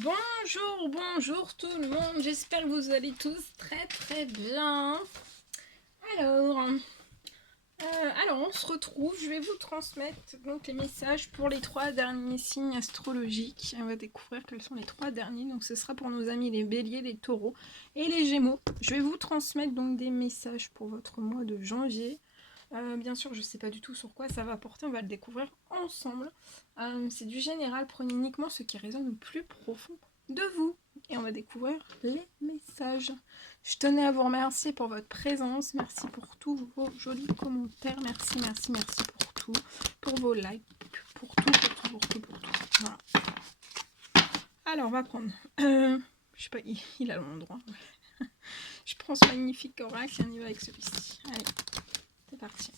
Bonjour, bonjour tout le monde, j'espère que vous allez tous très bien. Alors, on se retrouve, je vais vous transmettre donc les messages pour les 3 derniers signes astrologiques. On va découvrir quels sont les 3 derniers, donc ce sera pour nos amis les béliers, les taureaux et les gémeaux. Je vais vous transmettre donc des messages pour votre mois de janvier. Bien sûr, je ne sais pas du tout sur quoi ça va porter, on va le découvrir ensemble. C'est du général, prenez uniquement ce qui résonne au plus profond de vous. Et on va découvrir les messages. Je tenais à vous remercier pour votre présence. Merci pour tous vos jolis commentaires. Merci pour tout. Pour vos likes. Pour tout. Voilà. Alors, on va prendre... je sais pas, il a l'endroit. Je prends ce magnifique oracle et on y va avec celui-ci. Allez, c'est parti.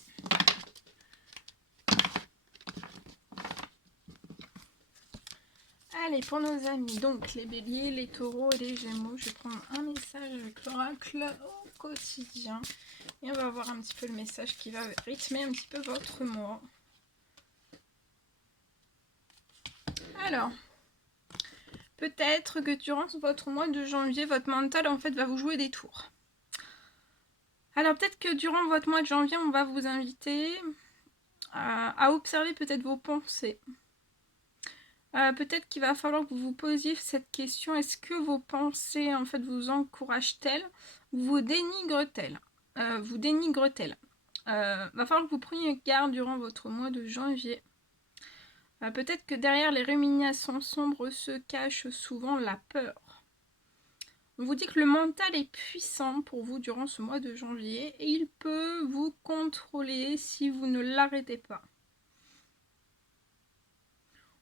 Allez, pour nos amis, donc les béliers, les taureaux et les gémeaux, je vais prendre un message avec l'oracle au quotidien. Et on va voir un petit peu le message qui va rythmer un petit peu votre mois. Alors, peut-être que durant votre mois de janvier, votre mental en fait va vous jouer des tours. Alors peut-être que durant votre mois de janvier, on va vous inviter à observer peut-être vos pensées. Peut-être qu'il va falloir que vous vous posiez cette question, est-ce que vos pensées en fait vous encouragent-elles ou vous dénigrent-elles Va falloir que vous preniez garde durant votre mois de janvier. Peut-être que derrière les ruminations sombres se cache souvent la peur. On vous dit que le mental est puissant pour vous durant ce mois de janvier et il peut vous contrôler si vous ne l'arrêtez pas.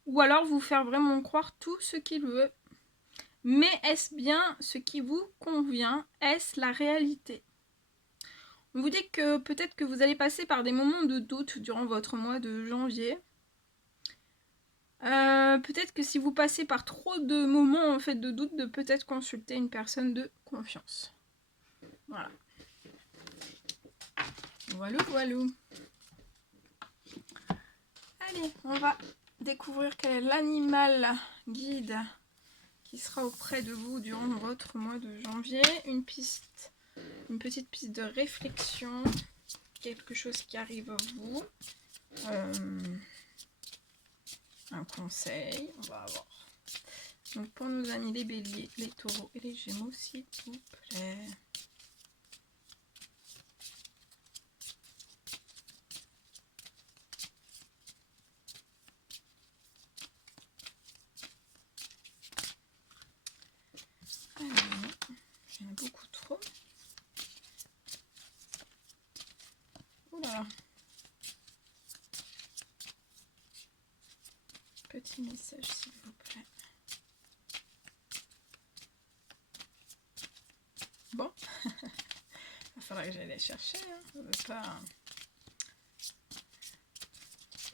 Ou alors vous faire vraiment croire tout ce qu'il veut. Mais est-ce bien ce qui vous convient? Est-ce la réalité? On vous dit que peut-être que vous allez passer par des moments de doute durant votre mois de janvier. Peut-être que si vous passez par trop de moments en fait de doute, de peut-être consulter une personne de confiance. Voilà. Voilà. Allez, on va découvrir quel est l'animal guide qui sera auprès de vous durant votre mois de janvier. Une petite piste de réflexion, quelque chose qui arrive à vous. Un conseil, on va avoir. Donc pour nos amis les béliers, les taureaux et les gémeaux, s'il vous plaît. Alors, il y en a beaucoup trop. Oula. Petit message s'il vous plaît. Bon, il va falloir que j'aille les chercher. On veut pas...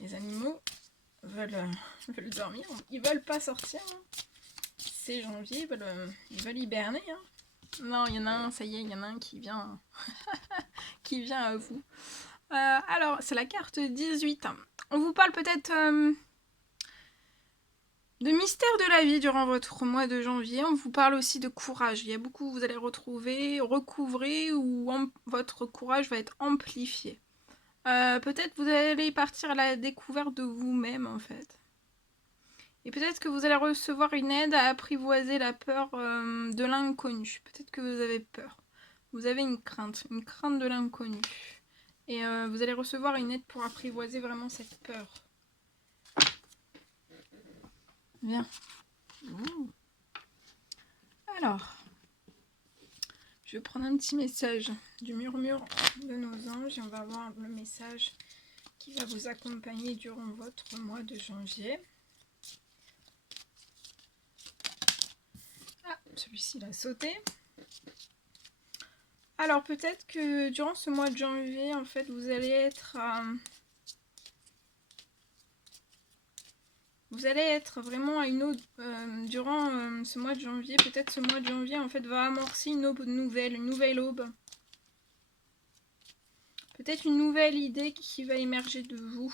Les animaux veulent dormir, ils veulent pas sortir. C'est janvier, ils veulent hiberner. Non, il y en a un, ça y est, il y en a un qui vient, qui vient à vous. Alors, c'est la carte 18. On vous parle peut-être de mystère de la vie durant votre mois de janvier. On vous parle aussi de courage. Il y a beaucoup, vous allez recouvrer ou votre courage va être amplifié. Peut-être vous allez partir à la découverte de vous-même en fait. Et peut-être que vous allez recevoir une aide à apprivoiser la peur de l'inconnu. Peut-être que vous avez peur. Vous avez une crainte de l'inconnu. Et vous allez recevoir une aide pour apprivoiser vraiment cette peur. Bien. Alors, je vais prendre un petit message du murmure de nos anges et on va voir le message qui va vous accompagner durant votre mois de janvier. Ah, celui-ci il a sauté. Alors peut-être que durant ce mois de janvier, en fait, vous allez être vraiment à une autre... durant ce mois de janvier, peut-être ce mois de janvier, en fait, va amorcer une aube nouvelle, une nouvelle aube. Peut-être une nouvelle idée qui va émerger de vous.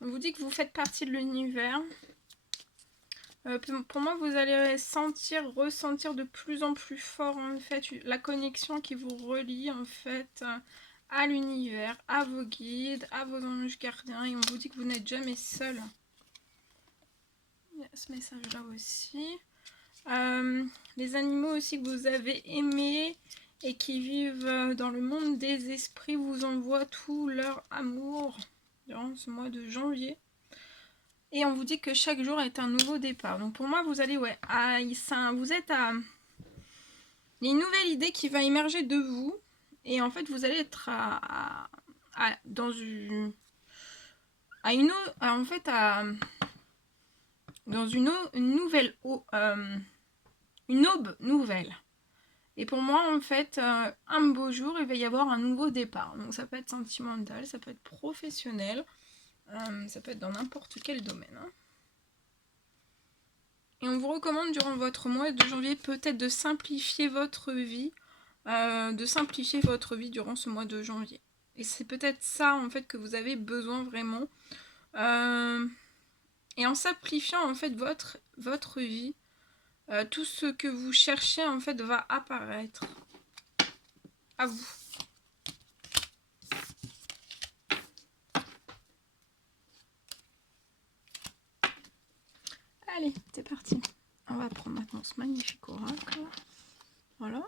On vous dit que vous faites partie de l'univers. Pour moi, vous allez ressentir de plus en plus fort en fait la connexion qui vous relie en fait à l'univers, à vos guides, à vos anges gardiens, et on vous dit que vous n'êtes jamais seul. Il y a ce message là aussi. Les animaux aussi que vous avez aimés et qui vivent dans le monde des esprits vous envoient tout leur amour durant ce mois de janvier. Et on vous dit que chaque jour est un nouveau départ. Donc pour moi, vous allez, vous êtes à... Il y a une nouvelle idée qui va émerger de vous. Et en fait, vous allez être dans une... dans une nouvelle... une aube nouvelle. Et pour moi, en fait, un beau jour, il va y avoir un nouveau départ. Donc ça peut être sentimental, ça peut être professionnel, ça peut être dans n'importe quel domaine. Hein. Et on vous recommande durant votre mois de janvier peut-être de simplifier votre vie, durant ce mois de janvier. Et c'est peut-être ça en fait que vous avez besoin vraiment. Et en simplifiant en fait votre vie, tout ce que vous cherchez en fait va apparaître à vous. Allez, c'est parti. On va prendre maintenant ce magnifique oracle. Voilà.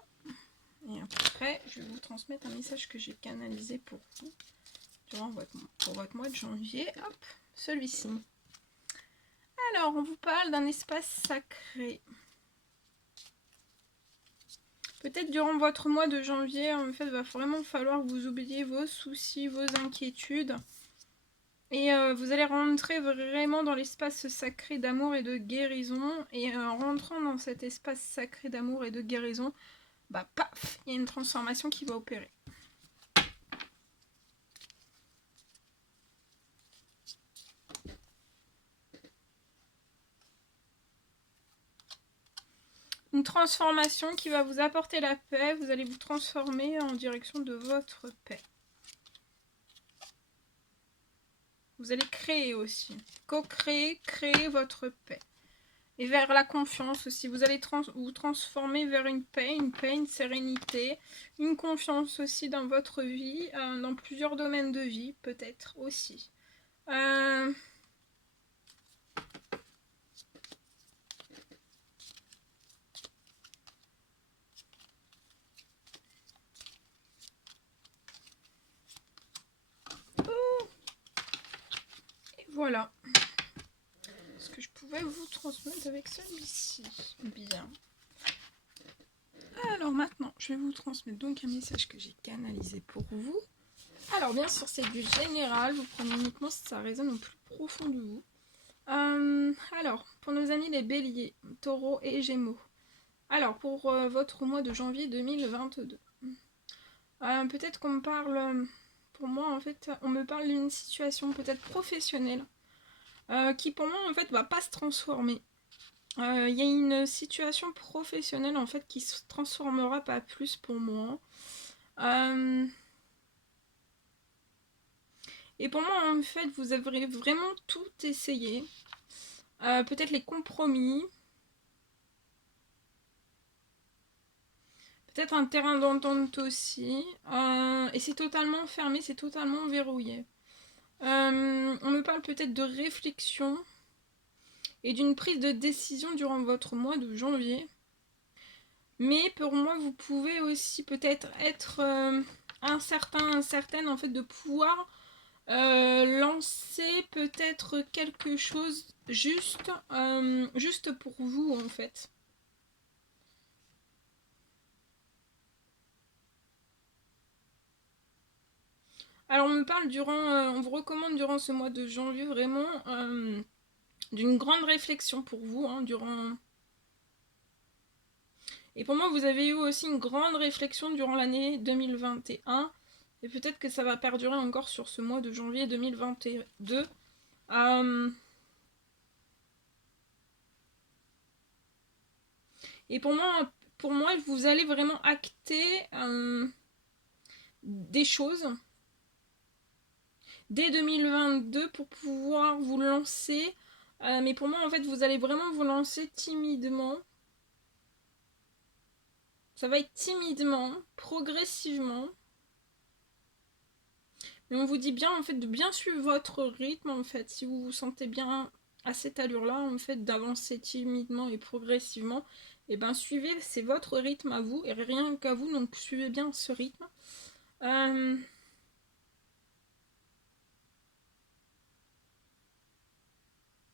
Et après, je vais vous transmettre un message que j'ai canalisé pour vous pour votre mois de janvier. Hop, celui-ci. Alors, on vous parle d'un espace sacré. Peut-être durant votre mois de janvier, en fait, il va vraiment falloir que vous oubliez vos soucis, vos inquiétudes. Et vous allez rentrer vraiment dans l'espace sacré d'amour et de guérison. Et en rentrant dans cet espace sacré d'amour et de guérison, bah paf, il y a une transformation qui va opérer. Une transformation qui va vous apporter la paix. Vous allez vous transformer en direction de votre paix. Vous allez créer aussi. Co-créer, créer votre paix. Et vers la confiance aussi. Vous allez vous transformer vers une paix, une sérénité, une confiance aussi dans votre vie, dans plusieurs domaines de vie peut-être aussi. Et voilà. Ce que je pouvais vous transmettre avec celui-ci. Bien. Alors maintenant, je vais vous transmettre donc un message que j'ai canalisé pour vous. Alors bien sûr, c'est du général. Vous prenez uniquement si ça résonne au plus profond de vous. Alors, pour nos amis les béliers, taureaux et gémeaux. Alors, pour votre mois de janvier 2022. Peut-être qu'on me parle... pour moi, en fait, on me parle d'une situation peut-être professionnelle qui, pour moi, en fait, va pas se transformer. Il y a une situation professionnelle, en fait, qui se transformera pas plus pour moi. Et pour moi, en fait, vous avez vraiment tout essayé. Peut-être les compromis. Peut-être un terrain d'entente aussi. Et c'est totalement fermé, c'est totalement verrouillé. On me parle peut-être de réflexion et d'une prise de décision durant votre mois de janvier. Mais pour moi, vous pouvez aussi peut-être être incertaine en fait de pouvoir lancer peut-être quelque chose juste pour vous en fait. Alors on me parle on vous recommande durant ce mois de janvier vraiment d'une grande réflexion pour vous durant. Et pour moi vous avez eu aussi une grande réflexion durant l'année 2021 et peut-être que ça va perdurer encore sur ce mois de janvier 2022. Et pour moi vous allez vraiment acter des choses. dès 2022 pour pouvoir vous lancer. Mais pour moi, en fait, vous allez vraiment vous lancer timidement. Ça va être timidement, progressivement. Mais on vous dit bien, en fait, de bien suivre votre rythme, en fait. Si vous vous sentez bien à cette allure-là, en fait, d'avancer timidement et progressivement, et ben suivez, c'est votre rythme à vous, et rien qu'à vous, donc suivez bien ce rythme.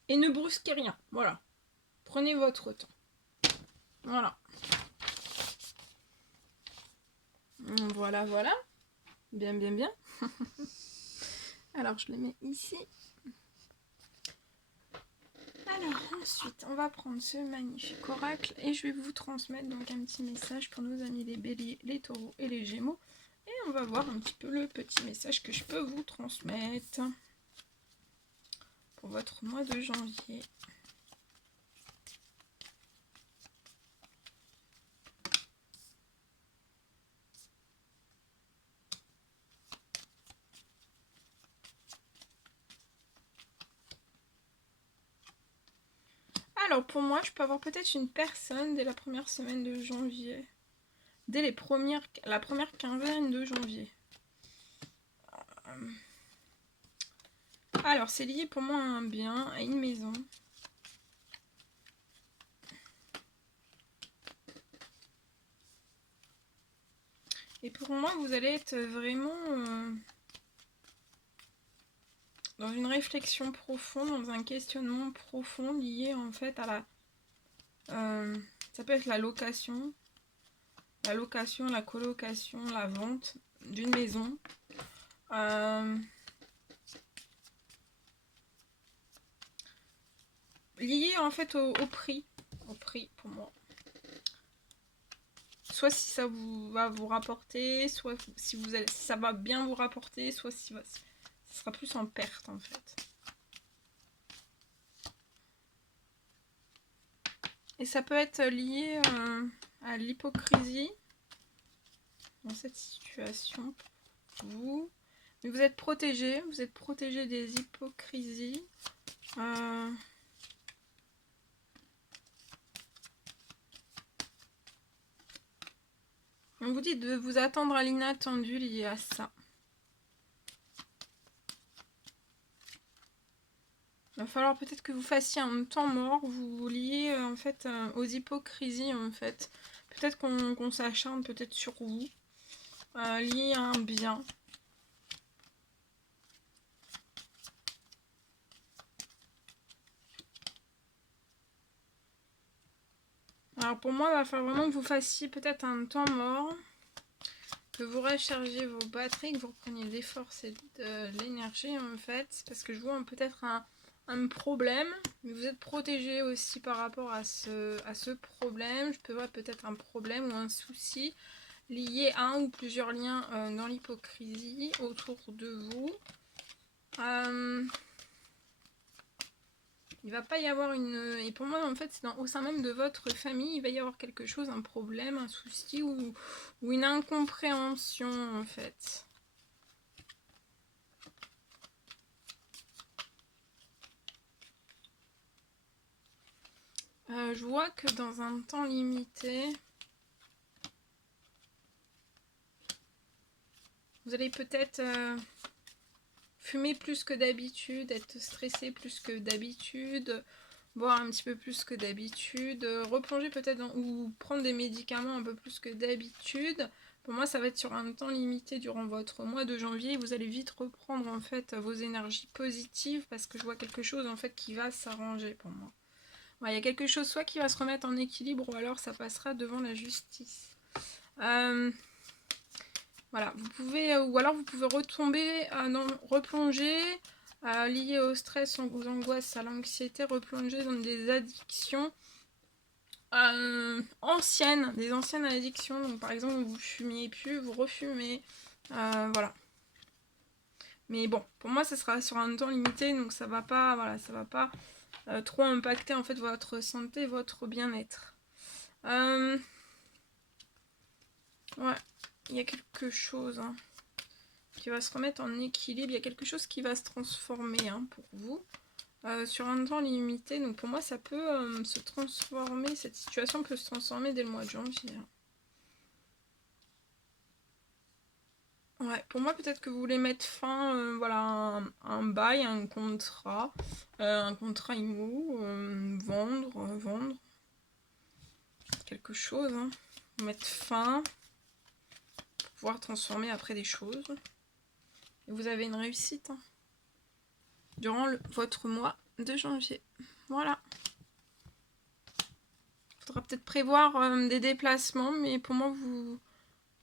Et ne brusquez rien, voilà. Prenez votre temps. Voilà. Voilà, voilà. Bien, bien, bien. Alors, je le mets ici. Alors, ensuite, on va prendre ce magnifique oracle et je vais vous transmettre donc un petit message pour nos amis les béliers, les taureaux et les gémeaux. Et on va voir un petit peu le petit message que je peux vous transmettre pour votre mois de janvier. Alors pour moi, je peux avoir peut-être une personne dès la première semaine de janvier. Dès la première quinzaine de janvier. Alors c'est lié pour moi à un bien, à une maison. Et pour moi, vous allez être vraiment dans une réflexion profonde, dans un questionnement profond lié en fait à la... ça peut être la location, la colocation, la vente d'une maison. Lié en fait au prix pour moi. Soit si ça va vous rapporter, soit si ça va bien vous rapporter, soit si ça sera plus en perte en fait. Et ça peut être lié à l'hypocrisie dans cette situation pour vous. Mais vous êtes protégé des hypocrisies. On vous dit de vous attendre à l'inattendu lié à ça. Il va falloir peut-être que vous fassiez un temps mort, vous liez en fait aux hypocrisies en fait. Peut-être qu'on s'acharne peut-être sur vous, lié à un bien. Alors pour moi, il va falloir vraiment que vous fassiez peut-être un temps mort, que vous rechargiez vos batteries, que vous repreniez des forces et de l'énergie en fait, parce que je vois peut-être un problème, mais vous êtes protégé aussi par rapport à ce problème. Je peux voir peut-être un problème ou un souci lié à un ou plusieurs liens dans l'hypocrisie autour de vous. Il va pas y avoir une... Et pour moi, en fait, c'est au sein même de votre famille, il va y avoir quelque chose, un problème, un souci ou une incompréhension, en fait. Je vois que dans un temps limité, vous allez peut-être fumer plus que d'habitude, être stressé plus que d'habitude, boire un petit peu plus que d'habitude, replonger peut-être ou prendre des médicaments un peu plus que d'habitude. Pour moi, ça va être sur un temps limité durant votre mois de janvier. Vous allez vite reprendre en fait vos énergies positives parce que je vois quelque chose en fait qui va s'arranger pour moi. Ouais, il y a quelque chose soit qui va se remettre en équilibre ou alors ça passera devant la justice. Voilà, vous pouvez, ou alors vous pouvez retomber, replonger, lié au stress, aux angoisses, à l'anxiété, replonger dans des addictions anciennes, des anciennes addictions. Donc par exemple, vous fumiez plus, vous refumez, voilà. Mais bon, pour moi, ça sera sur un temps limité, donc ça va pas, voilà, ça va pas trop impacter en fait votre santé, votre bien-être. Ouais, il y a quelque chose qui va se remettre en équilibre. Il y a quelque chose qui va se transformer hein, pour vous sur un temps limité. Donc pour moi, ça peut se transformer. Cette situation peut se transformer dès le mois de janvier. Ouais, pour moi, peut-être que vous voulez mettre fin voilà, un bail, un contrat IMO, vendre quelque chose. Hein. Mettre fin pour pouvoir transformer après des choses. Et vous avez une réussite hein, durant votre mois de janvier. Voilà. Il faudra peut-être prévoir des déplacements, mais pour moi,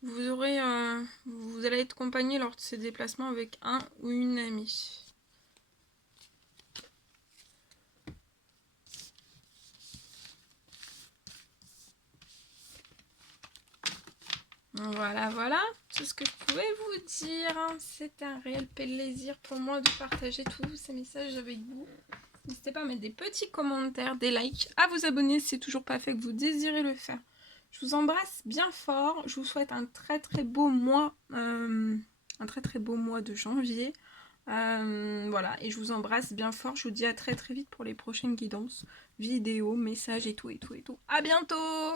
vous allez être accompagné lors de ces déplacements avec un ou une amie. Voilà, voilà, c'est ce que je pouvais vous dire. C'est un réel plaisir pour moi de partager tous ces messages avec vous. N'hésitez pas à mettre des petits commentaires, des likes, à vous abonner si c'est toujours pas fait que vous désirez le faire. Je vous embrasse bien fort. Je vous souhaite un très très beau mois, de janvier. Voilà, et je vous embrasse bien fort. Je vous dis à très très vite pour les prochaines guidances, vidéos, messages et tout et tout et tout. À bientôt!